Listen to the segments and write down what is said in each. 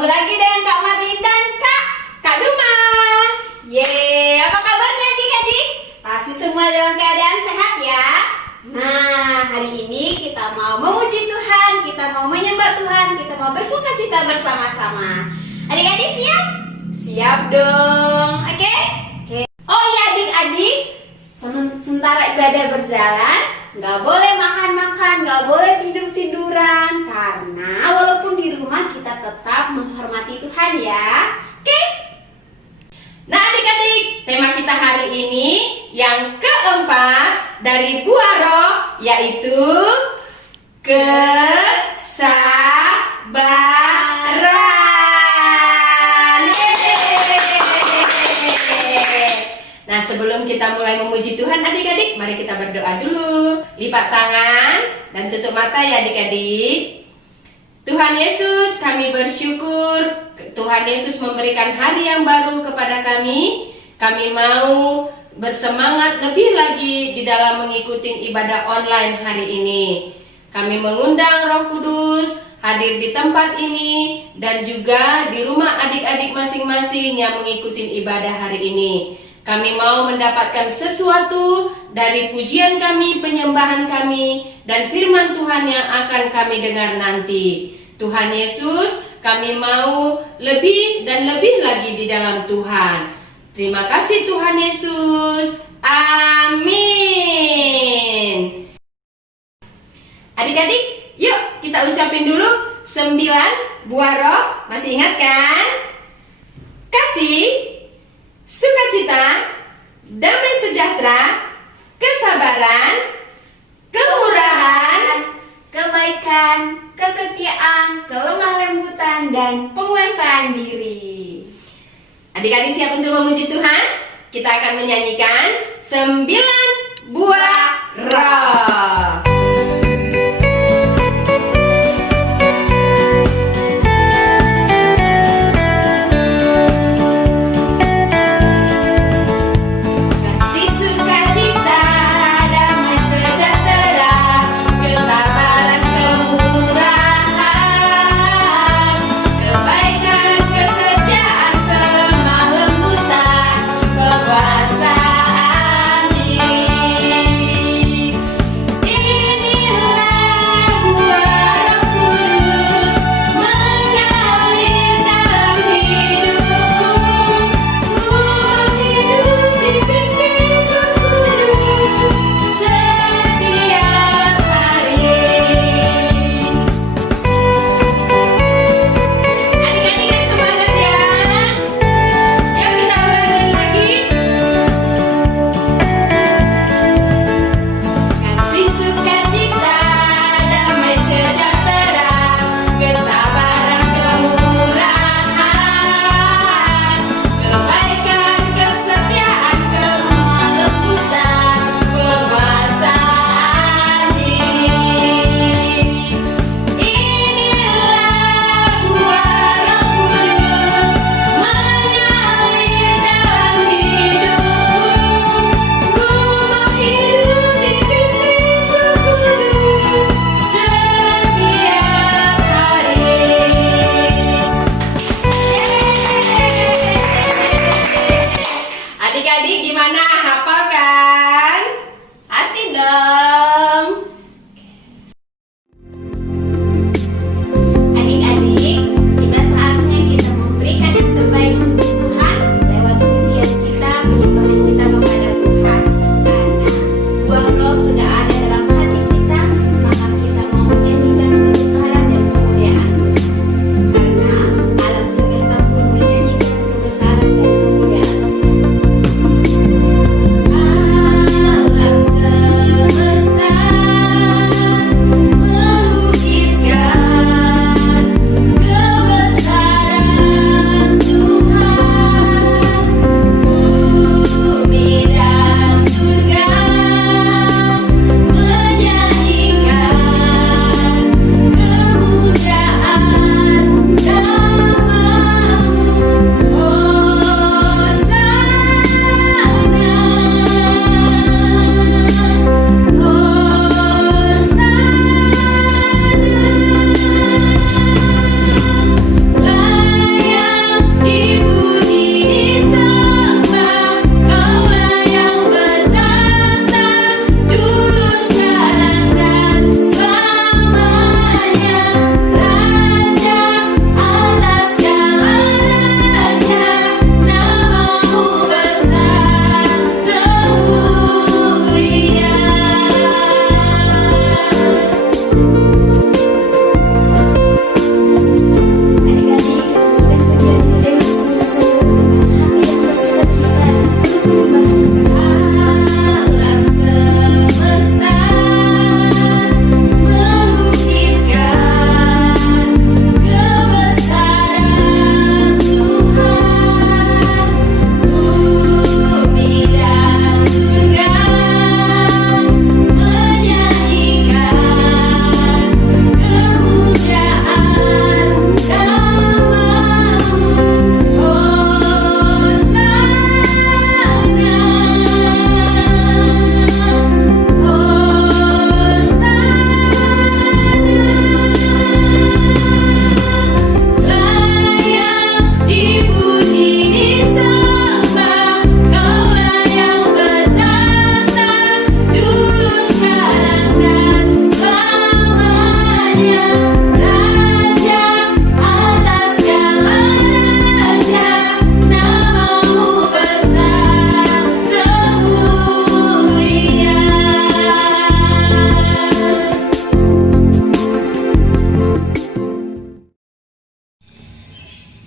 Ketemu lagi dengan Kak Marlin dan Kak Duma. Yeay, apa kabarnya adik-adik? Pasti semua dalam keadaan sehat ya. Nah, hari ini kita mau memuji Tuhan, kita mau menyembah Tuhan, kita mau bersuka cita bersama-sama. Adik-adik siap? Siap dong, oke? Oh iya adik-adik, sementara ibadah berjalan, nggak boleh makan-makan, nggak boleh tidur-tiduran, karena walaupun di rumah kita tetap menghormati Tuhan ya. Oke? Nah adik-adik, tema kita hari ini yang keempat dari Buah Roh, yaitu kesabaran. Yeay. Nah sebelum kita mulai memuji Tuhan adik-adik, mari kita berdoa dulu. Lipat tangan dan tutup mata ya adik-adik. Tuhan Yesus, kami bersyukur Tuhan Yesus memberikan hari yang baru kepada kami. Kami mau bersemangat lebih lagi di dalam mengikuti ibadah online hari ini. Kami mengundang Roh Kudus hadir di tempat ini dan juga di rumah adik-adik masing-masing yang mengikuti ibadah hari ini. Kami mau mendapatkan sesuatu dari pujian kami, penyembahan kami, dan firman Tuhan yang akan kami dengar nanti. Tuhan Yesus, kami mau lebih dan lebih lagi di dalam Tuhan. Terima kasih Tuhan Yesus. Amin. Adik-adik, yuk kita ucapin dulu 9 buah roh. Masih ingat kan? Kasih, sukacita, damai sejahtera, kesabaran, kemurahan, kebaikan, kesetiaan, kelemah lembutan, dan penguasaan diri. Adik-adik siap untuk memuji Tuhan? Kita akan menyanyikan 9 buah roh. Ini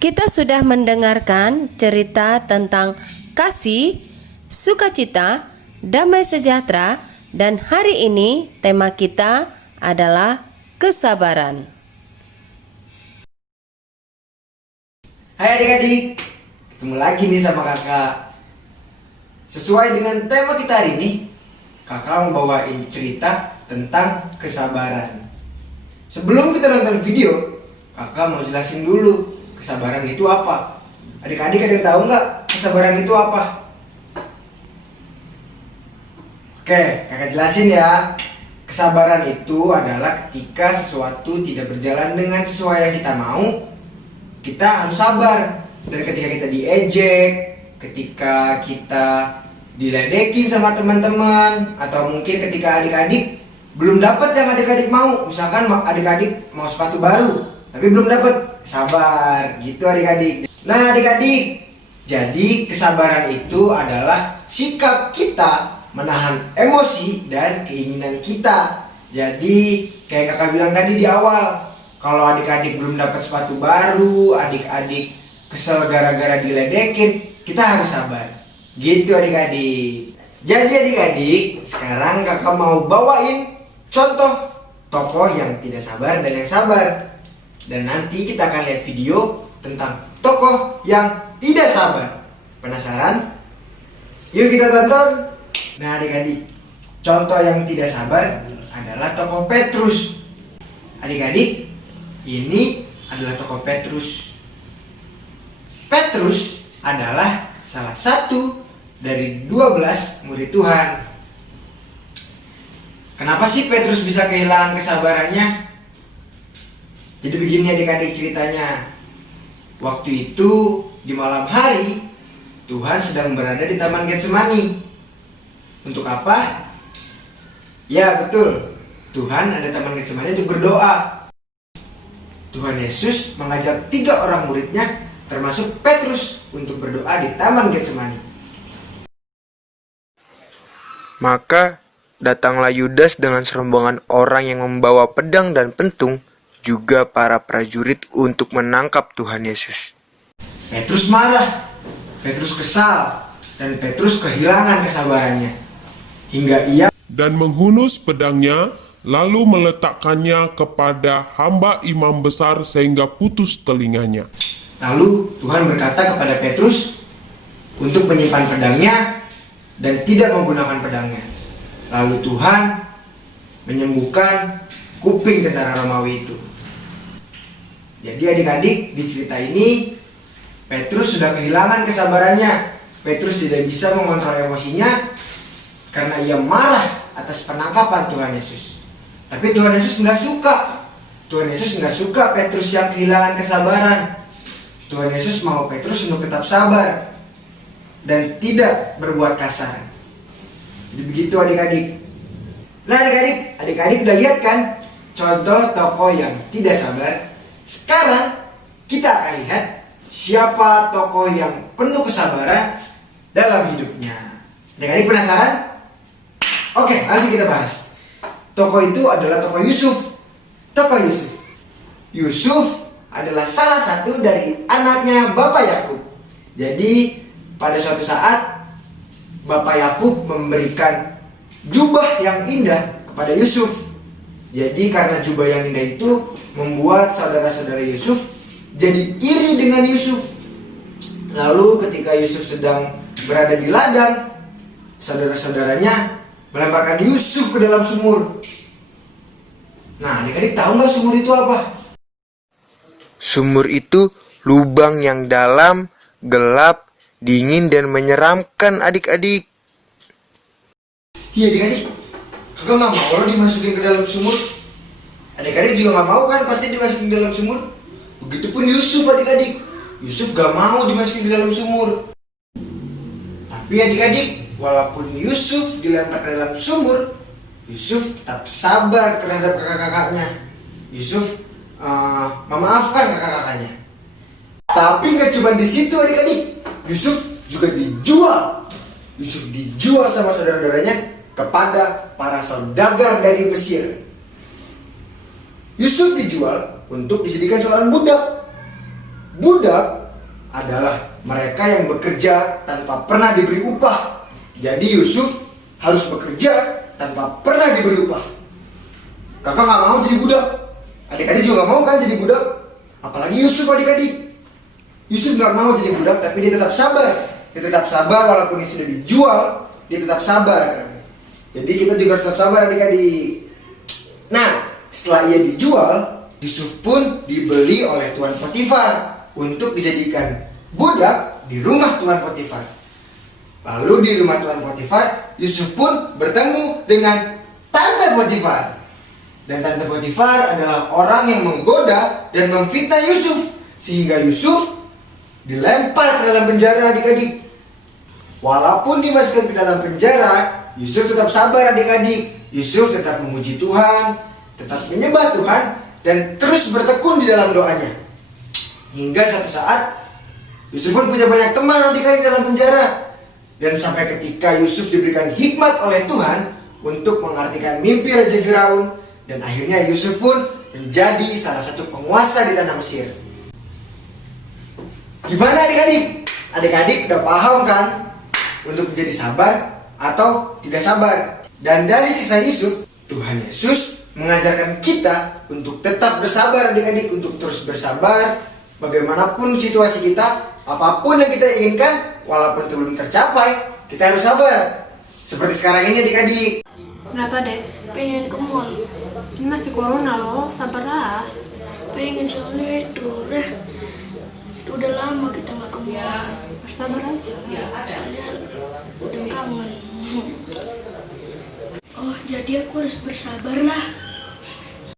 Kita sudah mendengarkan cerita tentang kasih, sukacita, damai sejahtera, dan hari ini tema kita adalah kesabaran. Hai adik-adik, ketemu lagi nih sama kakak. Sesuai dengan tema kita hari ini, kakak mau bawain cerita tentang kesabaran. Sebelum kita nonton video, kakak mau jelasin dulu kesabaran itu apa. Adik-adik ada yang tahu nggak kesabaran itu apa? Oke, kakak jelasin ya. Kesabaran itu adalah ketika sesuatu tidak berjalan dengan sesuai yang kita mau, kita harus sabar. Dan ketika kita diejek, ketika kita diledekin sama teman-teman, atau mungkin ketika adik-adik belum dapat yang adik-adik mau, misalkan adik-adik mau sepatu baru tapi belum dapat, sabar gitu adik-adik. Nah adik-adik, jadi kesabaran itu adalah sikap kita menahan emosi dan keinginan kita. Jadi kayak kakak bilang tadi di awal, kalau adik-adik belum dapat sepatu baru, adik-adik kesel gara-gara diledekin, kita harus sabar. Gitu adik-adik. Jadi adik-adik, sekarang kakak mau bawain contoh tokoh yang tidak sabar dan yang sabar. Dan nanti kita akan lihat video tentang tokoh yang tidak sabar. Penasaran? Yuk kita tonton. Nah adik-adik, contoh yang tidak sabar adalah tokoh Petrus. Adik-adik, ini adalah tokoh Petrus. Petrus adalah salah satu dari 12 murid Tuhan. Kenapa sih Petrus bisa kehilangan kesabarannya? Jadi begini adik-adik ceritanya. Waktu itu di malam hari, Tuhan sedang berada di Taman Getsemani. Untuk apa? Ya betul, Tuhan ada Taman Getsemani untuk berdoa. Tuhan Yesus mengajak 3 orang muridnya, termasuk Petrus, untuk berdoa di Taman Getsemani. Maka datanglah Yudas dengan serombongan orang yang membawa pedang dan pentung, juga para prajurit untuk menangkap Tuhan Yesus. Petrus marah, Petrus kesal, dan Petrus kehilangan kesabarannya. Hingga ia dan menghunus pedangnya, lalu meletakkannya kepada hamba imam besar sehingga putus telinganya. Lalu Tuhan berkata kepada Petrus untuk menyimpan pedangnya dan tidak menggunakan pedangnya. Lalu Tuhan menyembuhkan kuping tentara Romawi itu. Jadi adik-adik, di cerita ini Petrus sudah kehilangan kesabarannya. Petrus tidak bisa mengontrol emosinya karena ia marah atas penangkapan Tuhan Yesus. Tapi Tuhan Yesus nggak suka. Tuhan Yesus nggak suka Petrus yang kehilangan kesabaran. Tuhan Yesus mau Petrus untuk tetap sabar dan tidak berbuat kasar. Jadi begitu adik-adik. Nah adik-adik udah lihat kan contoh tokoh yang tidak sabar. Sekarang kita akan lihat siapa tokoh yang penuh kesabaran dalam hidupnya. Adik-adik penasaran? Oke, langsung kita bahas. Tokoh itu adalah tokoh Yusuf. Tokoh Yusuf. Yusuf adalah salah satu dari anaknya Bapak Yakub. Jadi pada suatu saat Bapak Yakub memberikan jubah yang indah kepada Yusuf. Jadi karena jubah yang indah itu membuat saudara-saudara Yusuf jadi iri dengan Yusuf. Lalu ketika Yusuf sedang berada di ladang, saudara-saudaranya melemparkan Yusuf ke dalam sumur. Nah, adik-adik tahu nggak sumur itu apa? Sumur itu lubang yang dalam, gelap, dingin, dan menyeramkan adik-adik. Iya adik-adik, kakak nggak mau lo dimasukin ke dalam sumur. Adik-adik juga nggak mau kan pasti dimasukin ke dalam sumur. Begitupun Yusuf adik-adik. Yusuf gak mau dimasukin ke dalam sumur. Tapi adik-adik, walaupun Yusuf dilempar ke dalam sumur, Yusuf tetap sabar terhadap kakak-kakaknya. Yusuf memaafkan kakak-kakaknya. Tapi nggak cuma di situ adik-adik, Yusuf juga dijual. Yusuf dijual sama saudara-saudaranya kepada para saudagar dari Mesir. Yusuf dijual untuk dijadikan seorang budak. Budak adalah mereka yang bekerja tanpa pernah diberi upah. Jadi Yusuf harus bekerja tanpa pernah diberi upah. Kakak nggak mau jadi budak. Adik-adik juga mau kan jadi budak? Apalagi Yusuf adik-adik. Yusuf nggak mau jadi budak, tapi dia tetap sabar. Dia tetap sabar walaupun dia sudah dijual, dia tetap sabar. Jadi kita juga harus tetap sabar adik-adik. Nah, setelah ia dijual, Yusuf pun dibeli oleh Tuan Potifar untuk dijadikan budak di rumah Tuan Potifar. Lalu di rumah Tuan Potifar, Yusuf pun bertemu dengan Tante Potifar. Dan Tante Potifar adalah orang yang menggoda dan memfitnah Yusuf, sehingga Yusuf dilempar ke dalam penjara adik-adik. Walaupun dimasukkan ke dalam penjara, Yusuf tetap sabar adik-adik. Yusuf tetap memuji Tuhan, tetap menyembah Tuhan, dan terus bertekun di dalam doanya. Hingga satu saat Yusuf pun punya banyak teman adik-adik dalam penjara. Dan sampai ketika Yusuf diberikan hikmat oleh Tuhan untuk mengartikan mimpi Raja Firaun, dan akhirnya Yusuf pun menjadi salah satu penguasa di tanah Mesir. Gimana adik-adik? Adik-adik udah paham kan untuk menjadi sabar atau tidak sabar? Dan dari kisah Yusuf, Tuhan Yesus mengajarkan kita untuk tetap bersabar adik-adik, untuk terus bersabar bagaimanapun situasi kita, apapun yang kita inginkan, walaupun itu belum tercapai, kita harus sabar. Seperti sekarang ini adik-adik. Kenapa dek? Pengen ke mall. Ini masih corona loh, sabarlah. Pengen soalnya itu, udah lama kita nggak ke mall. Bersabar aja, soalnya udah kangen. Oh, jadi aku harus bersabar lah.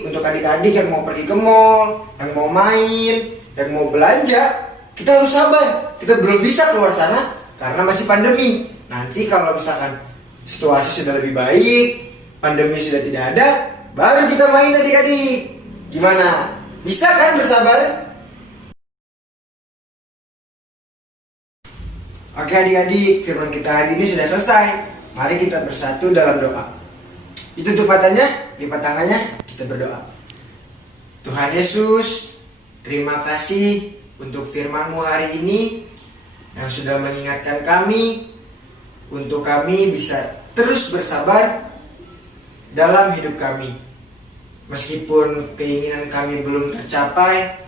Untuk adik-adik yang mau pergi ke mall, yang mau main, yang mau belanja, kita harus sabar. Kita belum bisa keluar sana karena masih pandemi. Nanti kalau misalkan situasi sudah lebih baik, pandemi sudah tidak ada, baru kita main adik-adik. Gimana? Bisa kan bersabar? Oke adik-adik, firman kita hari ini sudah selesai. Mari kita bersatu dalam doa. Ditutup matanya, lipat tangannya, kita berdoa. Tuhan Yesus, terima kasih untuk firman-Mu hari ini yang sudah mengingatkan kami untuk kami bisa terus bersabar dalam hidup kami. Meskipun keinginan kami belum tercapai,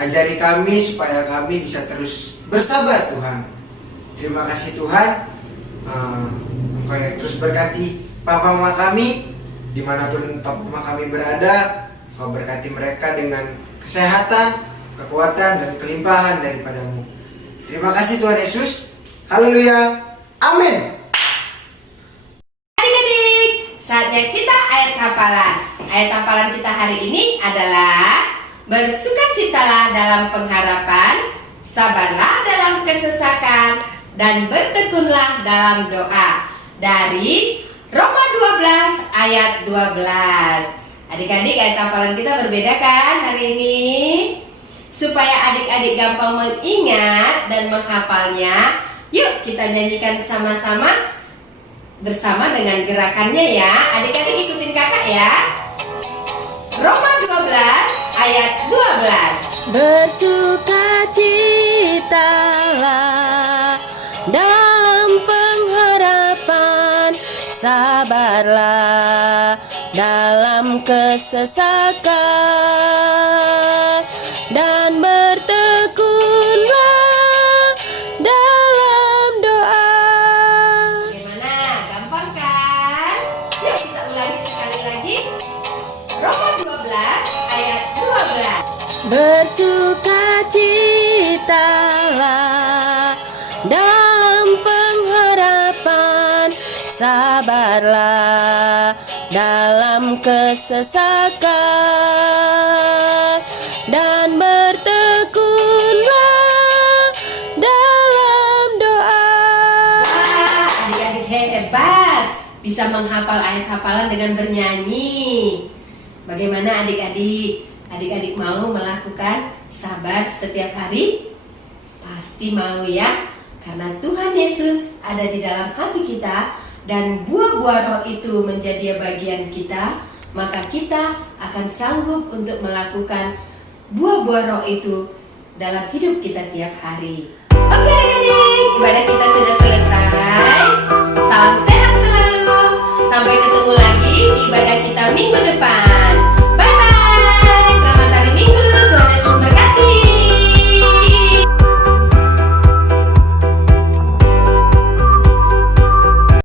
ajari kami supaya kami bisa terus bersabar Tuhan. Terima kasih Tuhan, Engkau yang terus berkati Papa Mama kami, dimanapun Papa Mama kami berada. Engkau berkati mereka dengan kesehatan, kekuatan, dan kelimpahan daripada-Mu. Terima kasih Tuhan Yesus. Haleluya. Amin. Adik-adik, saatnya kita ayat hafalan. Ayat hafalan kita hari ini adalah: bersukacitalah dalam pengharapan, sabarlah dalam kesesakan, dan bertekunlah dalam doa. Dari Roma 12 ayat 12. Adik-adik, ayat hafalan kita berbeda kan hari ini? Supaya adik-adik gampang mengingat dan menghafalnya, yuk kita nyanyikan sama-sama bersama dengan gerakannya ya. Adik-adik ikutin kakak ya. Roma 12 ayat 12. Bersukacitalah dalam pengharapan, sabarlah dalam kesesakan, dan bertekunlah dalam doa. Bagaimana? Gampang kan? Yuk kita ulangi sekali lagi. Roma 12 ayat 12. Bersukacitalah dalam pengharapan, sabarlah dalam kesesakan, dan bertekunlah dalam doa. Wah, adik-adik hebat, bisa menghafal ayat hafalan dengan bernyanyi. Bagaimana adik-adik? Adik-adik mau melakukan sabar setiap hari? Pasti mau ya, karena Tuhan Yesus ada di dalam hati kita dan buah-buah roh itu menjadi bagian kita, maka kita akan sanggup untuk melakukan buah-buah roh itu dalam hidup kita tiap hari. Oke adik-adik, ibadah kita sudah selesai. Salam sehat selalu. Sampai ketemu lagi di ibadah kita minggu depan.